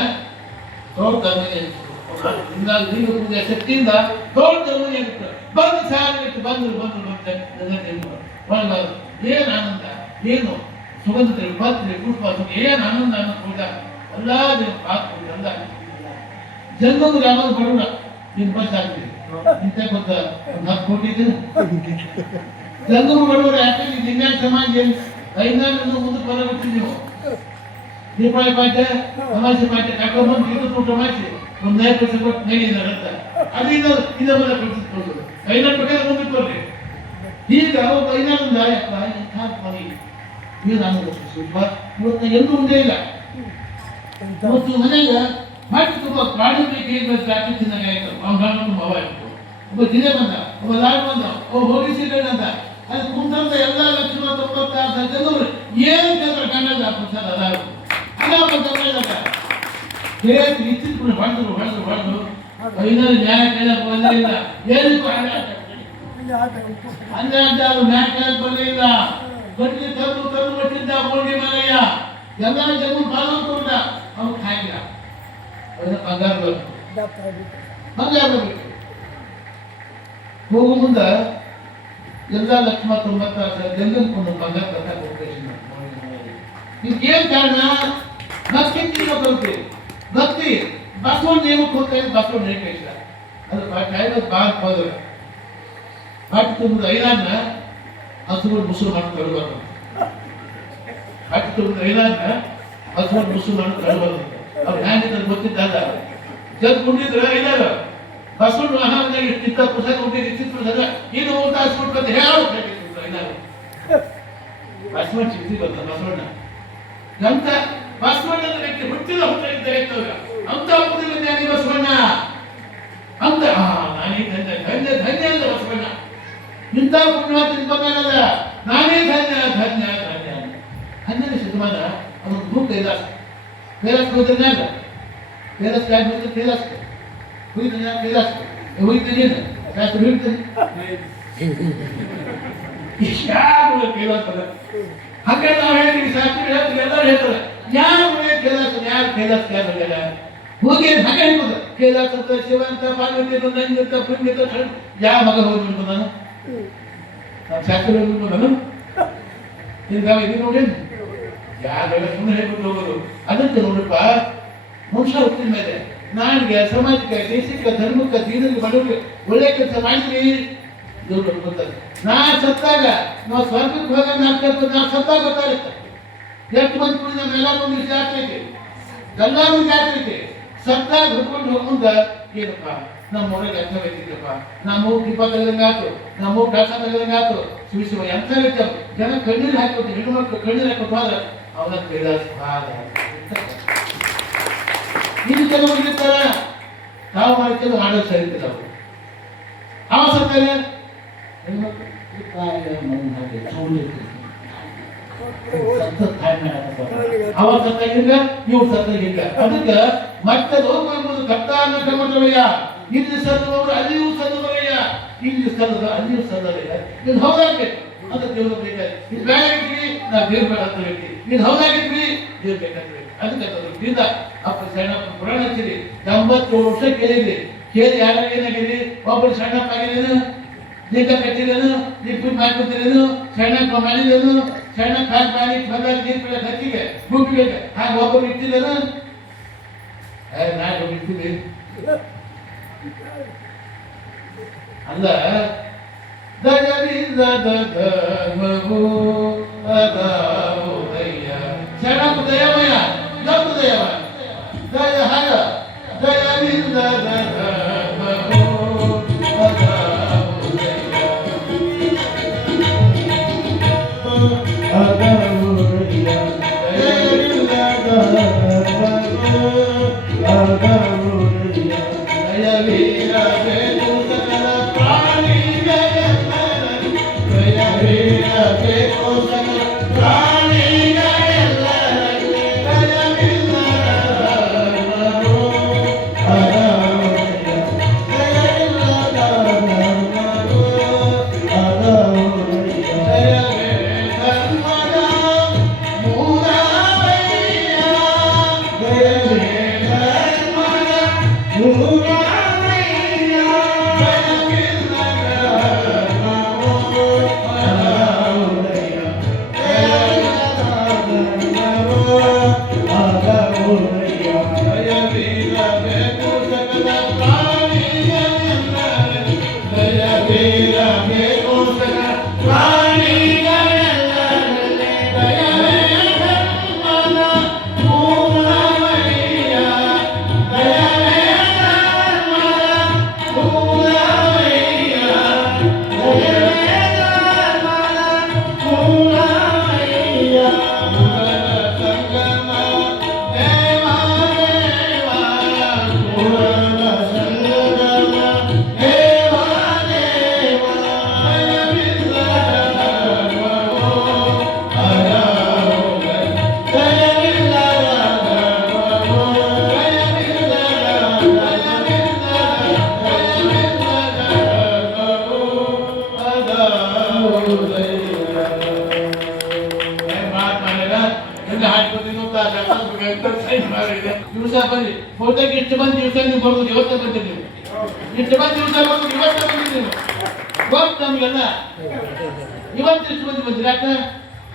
ದೊಡ್ಡ ನೀರು ಪೂಜೆ ಶಕ್ತಿಯಿಂದ ದೊಡ್ಡ ಬಂದು ಸಾರಿಟ್ಟು ಬಂದು ಏನು ಆನಂದ ಏನು ಸುಗಂಧ ಪತ್ರಿ ಪುಷ್ಪ ಏನು ಆನಂದ ಅನ್ನೋ ಪೂಜಾ ಎಲ್ಲ ಎಲ್ಲ ಜನ್ಮದ ಗ್ರಾಮದ ಬರೋಣ ನಿನ್ ಬಸ್ ಆಗ್ತೀವಿ ಇಂಥ ಗೊತ್ತ ಒಂದು 10 ಕೋಟಿ ಇದೆ ಜಂಗಮ ಬಡವರು ಯಾಕೆ ನಿನ್ನೆ ಸಮಾಜ 5 ಮುಂದಕ್ಕೆ ಬರಬೇಕು ನೀವು ದೀಪಾವಳಿ ಪಾಠ ತಮಾಷೆ ಪಾಠ ಕರ್ಕೊಂಡ್ಬಂದು ಇದು ತಮಾಷೆ ಒಂದು 9 ವರ್ಷ ಕೊಟ್ಟು ಮೇಲಿದ್ದಾರೆ ಅಂತ ಅದರಿಂದ ಇದೇ ಬರ ಕೊಟ್ಟಿಸ್ಕೊಂಡು 500 ರೂಪಾಯಿ ಮುಂದಕ್ಕೆ ಬರ್ರಿ ಈಗ ಅವ್ರು 500 ಮನೆ ಇದು ನಾನು ಸ್ವಲ್ಪ ಇವತ್ತು ಎಲ್ಲೂ ಒಂದೇ ಇಲ್ಲ ಇವತ್ತು ಮನೆಗೆ ಮಾಡಿ ತುಂಬ ಪ್ರಾಣಿಗಳಿಗೆ ಹೇಗೆ ಬೇಕು ರಾತ್ರಿ ತಿನ್ನಾಗ ಆಯ್ತು ಅವ್ನು ಮವ ಆಯ್ತು ಒಬ್ಬ ದಿನೇ ಬಂದ ಒಬ್ಬ ಲಾಡ್ ಬಂದ ಒಬ್ಬ ಹೋಗಿ ಸೀಟೆಡ್ ಅಂತ ಅದು ಕುಂತಂತ ಎಲ್ಲ ಲಕ್ಷ್ಮಣ 96 ಜನರು ಏನು ಕೇಳ್ತಾರೆ ಕನ್ನಡ ಪ್ರಸಾದ ಅದಾರು ಕೇಳಿ ಇಚ್ಚಿಟ್ಕೊಂಡು ಹೊಡೆದ್ರು 500 ನ್ಯಾಯ ಕೇಳಕ್ ಬಂದಿಲ್ಲ ಏನಕ್ಕೂ ಹನ್ನೆರಡು ನ್ಯಾಯ ಕೇಳಕ್ ಬರಲಿಲ್ಲ ಗಟ್ಟಿ ತಂದು ಕೊಟ್ಟಿದ್ದ ಬೋಗಿ ಮನೆಯ ಎಲ್ಲ ಜನ ಪಾಲ್ಗೊಂಡ ಅವ್ನು ಕಾಯಿಲ್ಲ ಬಂಗಾರ ಬೇಕು ಹೋಗು ಮುಂದ ಎಲ್ಲ ಲಕ್ಷ್ಮಣ 96 ಜನರು ಬಂಗಾರ ಕಟ್ಟಾಕ ಇದಕ್ಕೇನ್ ಕಾರಣ ಭಕ್ತಿ ತಿಳ್ಕೊಳ್ತೀವಿ ಭಕ್ತಿ ಬಸವಣ್ಣ ನೇಮಕ್ಕೆ ಹೋಗ್ತಾ ಇದ್ದು ಬಸವಣ್ಣ ನೇಮ ಇಷ್ಟ ಅದು ಕಾಯ್ದ ಬಾಳ್ ಹೋದ್ರೆ ಬಾಟಿ ತುಂಬಿದ ಐದಾನ್ನ ಹಸುಗಳು ಮುಸಲ್ಮಾನ ತಡಬಾರ್ದು ಬಾಟಿ ತುಂಬಿದ ಐದಾನ್ನ ಹಸುಗಳು ಮುಸಲ್ಮಾನ ತಡಬಾರ್ದು ಅವ್ರು ಹ್ಯಾಂಗಿದ್ರೆ ಗೊತ್ತಿದ್ದಲ್ಲ ಜಗ್ ಕುಂಡಿದ್ರೆ ಐದಾರ ಬಸವಣ್ಣ ಆಹಾರದಾಗ ಚಿತ್ತ ಪುಸ್ತಕ ಕೊಟ್ಟಿದ್ದು ಚಿತ್ರ ಇದು ಊಟ ಹಾಸ್ಬಿಟ್ಟು ಹೇಳು ಐದಾರು ಬಸವಣ್ಣ ಚಿತ್ತಿ ಬಂದ ಬಸವಣ್ಣ ಅಂತ ಬಸವಣ್ಣ ವ್ಯಕ್ತಿ ಹುಟ್ಟಿದ ಹುಟ್ಟಿದ್ದಾರೆ ಅಂತ ಹುಟ್ಟಿದ ಜ್ಞಾನಿ ಬಸವಣ್ಣ ಅಂತ ನಾನೇ ಧನ್ಯ ಧನ್ಯ ಅಲ್ಲ ಬಸವಣ್ಣ ಇಂಥ ಪುಣ್ಯವಾದ ಬಂದಾನಲ್ಲ ನಾನೇ ಧನ್ಯ ಧನ್ಯ ಧನ್ಯ 12ನೇ ಶತಮಾನ ಅದೊಂದು ಭೂ ಕೈಲಾಸ ಹೋದ್ರೆ ಅಲ್ಲ ಕೈಲಾಸ ಯಾಕೆ ಹೋದ್ರೆ ಕೈಲಾಸ ಹೋಗಿದ್ದಾನೆ ಕೈಲಾಸ ಹೋಗಿದ್ದೇನೆ ಶಾಸ್ತ್ರ ಹೇಳ್ತೇನೆ ಯಾರು ಕೈಲಾಸ ಹಾಗೆ ನಾವು ಹೇಳ್ತೀವಿ ಶಾಸ್ತ್ರ ಹೇಳ್ತೀವಿ ಎಲ್ಲರೂ ಹೇಳ್ತಾರೆ ಯಾರು ಕೈಲಾಸ ಯಾರು ಕೈಲಾಸ ಯಾರು ಹೋಗಿ ಹಾಗೆ ಹೇಳ್ಬೋದು ಕೈಲಾಸ ಶಿವಂತ ಪಾರ್ವತಿ ನಂಜಂತ ಪುಣ್ಯತ ಯಾವ ಮಗ ಹೋಗಿ ನಾನು ಶಾಸ್ತ್ರ ಹೇಳ್ಬೇಕು ನಾನು ಇದು ನೋಡಿ ಯಾರೆಲ್ಲ ಸುಮ್ಮನೆ ಹೇಳ್ಬಿಟ್ಟು ಹೋಗೋದು ಅದಕ್ಕೆ ನೋಡಪ್ಪ ಮನುಷ್ಯ ಹುಟ್ಟಿದ ಮೇಲೆ ನಾಡಿಗೆ ಸಮಾಜಕ್ಕೆ ದೇಶಕ್ಕೆ ಧರ್ಮಕ್ಕೆ ದೀನಕ್ಕೆ ಬಡವರಿಗೆ ಒಳ್ಳೆ ಕೆಲಸ ಮಾಡಿದ್ರಿ ದೊಡ್ಡ ಗೊತ್ತಾಗ ನಾ ಸತ್ತಾಗ ನಾವು ಸ್ವರ್ಗಕ್ಕೆ ಹೋಗ ನಾ ಸತ್ತಾಗ ಗೊತ್ತಾಗುತ್ತೆ ಎಷ್ಟು ಮಂದಿ ಕುಡಿದ ಎಲ್ಲರೂ ಒಂದು ಜಾತ್ರೆ ಐತೆ ಎಲ್ಲರೂ ಜಾತ್ರೆ ಐತೆ ಸತ್ತಾಗ ಹುಡ್ಕೊಂಡು ಹೋಗುವಂತ ಏನಪ್ಪ ನಮ್ಮ ಊರಿಗೆ ಅರ್ಥ ಬೇಕಿದ್ದಪ್ಪ ನಮ್ಮ ಊರು ದೀಪ ತೆಗೆದಂಗಾತು ನಮ್ಮ ಊರು ಕಳಸ ತೆಗೆದಂಗಾತು ತಿಳಿಸುವ ಎಂತ ರೀತಿಯ ಜನ ಕಣ್ಣೀರು ಹಾಕೋದು, ಹೆಣ್ಣುಮಕ್ಕಳು ಕಣ್ಣೀರು ಹಾಕೋದು ಹೋದ್ರೆ ಅವನ ಕೈಲಾಸ ಇದು ಕೆಲವರು ಇರ್ತಾರ ತಾವು ಮಾಡ್ಕೊಂಡು ಮಾಡೋದು ಸರಿ ನಾವು ಅವ ಸತ್ತಾನೆ ಹೆಣ್ಮಕ್ಳು ಅವ ಸತ್ತಾಗಿಲ್ಲ ಇವ್ರು ಸತ್ತಾಗಿಲ್ಲ. ಅದಕ್ಕೆ ಮತ್ತೆ ಲೋಕ ಎಂಬುದು ಕರ್ತಾನ ಕ್ರಮದವಯ್ಯ, ಇಲ್ಲಿ ಸತ್ತವರು ಅಲ್ಲಿಯೂ ಸತ್ತವಯ್ಯ, ಇಲ್ಲಿ ಸಲ್ಲದ ಅಲ್ಲಿಯೂ ಸಲ್ಲದಯ್ಯ. ಇದು ಹೌದಾಗ್ಬೇಕು ಅಂತ ದೇವರು ಬೇಕಾದ್ರೆ ಇದು ಬೇಕಿದ್ವಿ ನಾವು ದೇವ್ರ ಬೇಡ ಅಂತ ಹೇಳ್ತೀವಿ, ಇದು ಹೌದಾಗಿದ್ವಿ ದೇವ್ರು ಬೇಕಂತ ಹೇಳಿ. ಅದಕ್ಕೆ ಬೀದ ಅಪ್ಪ ಸಣ್ಣಪ್ಪ ಪುರಾಣ ಹಚ್ಚಿರಿ 87 ವರ್ಷ ಕೇಳಿದ್ರಿ. ಕೇಳಿ ಯಾರ್ಯಾರು ಏನಾಗಿರಿ, ಒಬ್ಬರು ಸಣ್ಣಪ್ಪ ಆಗಿರೇನು, ದೀಪ ಕಟ್ಟಿರೇನು, ದೀಪ ಮಾಡ್ಕೊತಿರೇನು, ಸಣ್ಣಪ್ಪ ಮಾಡಿದೇನು, ಸಣ್ಣಪ್ಪ ಹಾಕಿ ಮಾಡಿ ಬಂದಾಗ ದೀಪ ಹಚ್ಚಿಗೆ ಗುಂಪಿಗೆ ಹಾಗೆ ಒಬ್ಬರು ಇಟ್ಟಿದ್ದೇನು, ನಾಳೆ ಇರ್ತೀವಿ ಅಲ್ಲ. ದಯವಿಲ್ಲ ಧರ್ಮವು ಅದಾವುದಯ್ಯ, ಸಣ್ಣಪ್ಪ ದಯವಯ್ಯ, ದೊಡ್ಡ ದಯವ ದಯ ಹಾಗ ದಯವಿಲ್ಲ ಧರ್ಮವು ಅದಾವುದಯ್ಯ, ದಯವಿಲ್ಲ ಧರ್ಮವು ಅದಾವುದಯ್ಯ, ದಯವಿರಬೇಕು ಸಕಲ ಪ್ರಾಣಿಗಳೆಲ್ಲರೂ, ದಯವಿರಬೇಕು ಸಕಲ ಪ್ರಾಣಿಗಳೆಲ್ಲರೂ, ದಯವಿಲ್ಲ ಧರ್ಮವು ಅದಾವುದಯ್ಯ, ದಯವಿಲ್ಲ ಧರ್ಮವು ಅದಾವುದಯ್ಯ, ದಯವೇ ಧರ್ಮದ ಮೂಲವಯ್ಯ, ದಯವೇ ಧರ್ಮದ ಮೂಲವಯ್ಯ, ದಯವಿಲ್ಲ ಧರ್ಮವು ಅದಾವುದಯ್ಯ, ದಯವಿಲ್ಲ ಧರ್ಮವು ಅದಾವುದಯ್ಯ, ದಯವಿರಬೇಕು ಸಕಲ ಪ್ರಾಣಿಗಳೆಲ್ಲರೂ, ದಯವಿರಬೇಕು ಸಕಲ ಪ್ರಾಣಿಗಳೆಲ್ಲರಲ್ಲಿ, ದಯವೇ ಧರ್ಮದ ಮೂಲವಯ್ಯ, ದಯವೇ ಧರ್ಮದ ಮೂಲವಯ್ಯ, ದಯವೇ ಧರ್ಮದ ಮೂಲವಯ್ಯ, ಮೂಲದ ಸಂಗಮ ದೇವ ದೇವ, ಮೂಲದ ಸಂಗಮ ದೇವ ದೇವ, ದಯವಿಲ್ಲ ಧರ್ಮವು ಅದಾವುದಯ್ಯ, ದಯವಿಲ್ಲ ಧರ್ಮವು, ದಯವಿಲ್ಲ ಧರ್ಮವು ದಿವಸ ಬನ್ನಿ ಫೋಟೋಗೆ ಇಷ್ಟು ಮಂದಿ ದಿವಸ ನೀವು ಬರೋದು, ಇವತ್ತೇ ಬಂದಿರಿ ನೀವು, ಇಷ್ಟು ಮಂದಿ ದಿವಸ ಬರೋದು ಇವತ್ತೇ ಬಂದಿರಿ ನೀವು, ಗೊತ್ತು ನಮಗೆಲ್ಲ. ಇವತ್ತು ಇಷ್ಟು ಮಂದಿ ಬಂದಿರಿ, ಯಾಕೆ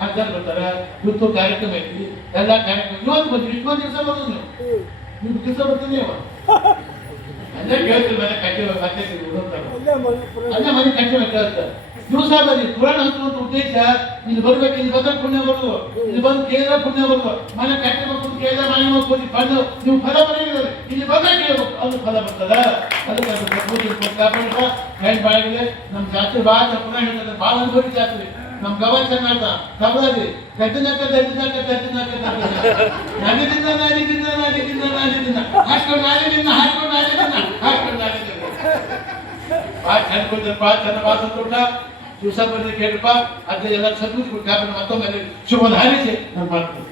ಅರ್ಧ ಬರ್ತಾರ, ಇವತ್ತು ಕಾರ್ಯಕ್ರಮ ಐತಿ, ಎಲ್ಲ ಕಾರ್ಯಕ್ರಮ ಇವತ್ತು ಬಂದಿರಿ, ಇಷ್ಟು ಮಂದಿ ದಿವಸ ಬರೋದು ನೀವು, ನೀವು ದಿವಸ ಬರ್ತೀನಿ ನೀವು ಅಲ್ಲೇ ಕೇಳ್ತೀರಿ, ಮನೆ ಕಟ್ಟಿ ಮತ್ತೆ ಅಲ್ಲೇ ಮನೆ ಕಟ್ಟಿ ಕೇಳ್ತಾರೆ ದಿವಸ ಬನ್ನಿ. ಪುರಾಣ ಹಚ್ಚುವಂತ ಉದ್ದೇಶ ಇಲ್ಲಿ ಬರ್ಬೇಕು, ಇಲ್ಲಿ ಬಂದ್ರೆ ಪುಣ್ಯ ಬರೋದು, ಇಲ್ಲಿ ಬಂದು ಕೇಳಿದ್ರೆ ಪುಣ್ಯ ಬರೋದು, ಮನೆ ಕಟ್ಟಿ ಮಕ್ಕಳು ಕೇಳಿದ್ರೆ ಮನೆ ಮಕ್ಕಳು ಬಂದು ನೀವು ಫಲ ಬರೀರಿ, ಇಲ್ಲಿ ಬಂದ್ರೆ ಕೇಳಬೇಕು, ಅದು ಫಲ ಬರ್ತದ. ಅದಕ್ಕೆ ಕಾಪಾಡ ಹೆಣ್ಣು ಬಾಳಿಗೆ ನಮ್ಮ ಜಾತ್ರೆ ಭಾಳ ಪುರಾಣ ಹೇಳ್ತಾರೆ, ಭಾಳ ಅನುಭವಿ ಜಾತ್ರೆ. ನಮ್ಮ ಗವ ಚೆನ್ನಾಗ ತಗೊಳ್ಳೋದು ಕಟ್ಟಿನಾಕ ದಡ್ಡಿನಾಕ ಕಟ್ಟಿನಾಕ ನದಿದಿಂದ ನದಿದಿಂದ ನದಿದಿಂದ ನದಿದಿಂದ ಹಾಕೊಂಡು ನಾಲಿದಿಂದ ಹಾಕೊಂಡು ನಾಲಿದಿಂದ ಹಾಕೊಂಡು ನಾಲಿದಿಂದ ಭಾಳ ಚೆಂದ ಕೊಡ್ತಾರೆ, ಭಾಳ ಚೆಂದ ಭಾಷೆ ಕೊಟ್ಟ ದಿವಸ ಬಂದ್ರೆ ಕೇಳಪ್ಪ. ಅದೇ ಎಲ್ಲ ಸದ್ಗುರು ಕಾಪಾಡ ಮತ್ತೊಮ್ಮೆ ಶುಭ ಹಾರಿಸಿ ನಾನು ಮಾಡ್ತೀನಿ.